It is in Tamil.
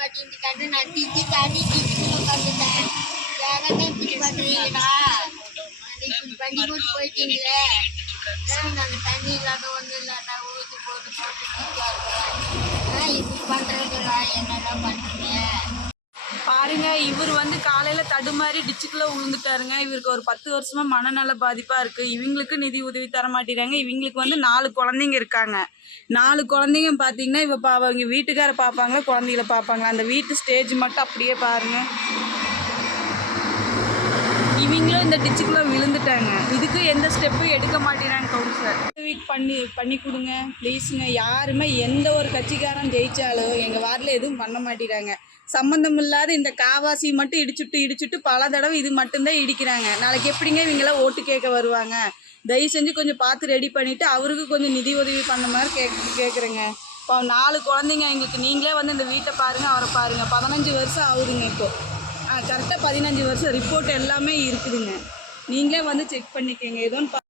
மாட்டேங்குது நான் திட்டி தாண்டி திட்டி உட்காந்துட்டேன். யாருமே இப்படி பண்றீங்கடா, இப்படி பண்ணி போட்டு போயிட்டீங்களே. நாங்கள் தண்ணி இல்லாத ஒன்றும் இல்லாட்டா ஊற்றி போட்டு போட்டு திட்டியா இப்படி பண்றதுடா, என்னடா பண்றீங்க? பாருங்க, இவர் வந்து காலையில தடுமாறி டிச்சுக்குள்ள விழுந்துட்டாருங்க. இவருக்கு ஒரு 10 வருஷமா மனநல பாதிப்பா இருக்கு. இவங்களுக்கு நிதி உதவி தர மாட்டேறாங்க. இவங்களுக்கு வந்து 4 குழந்தைங்க இருக்காங்க. 4 குழந்தைங்க பார்த்தீங்கன்னா அவங்க வீட்டுக்கார பார்ப்பாங்களா, குழந்தைகளை பார்ப்பாங்களா, அந்த வீட்டு ஸ்டேஜ் மட்டும் அப்படியே பாருங்க. இவங்களும் இந்த டிச்சுக்குள்ள விழுந்துட்டாங்க. இதுக்கு எந்த ஸ்டெப்பும் எடுக்க மாட்டேறாங்க கவுன்சிலர். பண்ணி கொடுங்க ப்ளீஸுங்க. யாருமே எந்த ஒரு கட்சிக்காரன் ஜெயிச்சாலும் எங்கள் வார்டில் எதுவும் பண்ண மாட்டேறாங்க. சம்மந்தம் இல்லாத இந்த காவாசி மட்டும் இடிச்சுட்டு பல தடவை இது மட்டும்தான் இடிக்கிறாங்க. நாளைக்கு எப்படிங்க இவங்களாம் ஓட்டு கேட்க வருவாங்க? தயவு செஞ்சு கொஞ்சம் பார்த்து ரெடி பண்ணிவிட்டு அவருக்கு கொஞ்சம் நிதி உதவி பண்ண மாதிரி கேட்குறேங்க. இப்போ 4 குழந்தைங்க எங்களுக்கு. நீங்களே வந்து இந்த வீட்டை பாருங்கள், அவரை பாருங்கள். 15 வருஷம் ஆகுதுங்க. இப்போது கரெக்டாக 15 வருஷம் ரிப்போர்ட் எல்லாமே இருக்குதுங்க. நீங்களே வந்து செக் பண்ணிக்கோங்க. ஏதோன்னு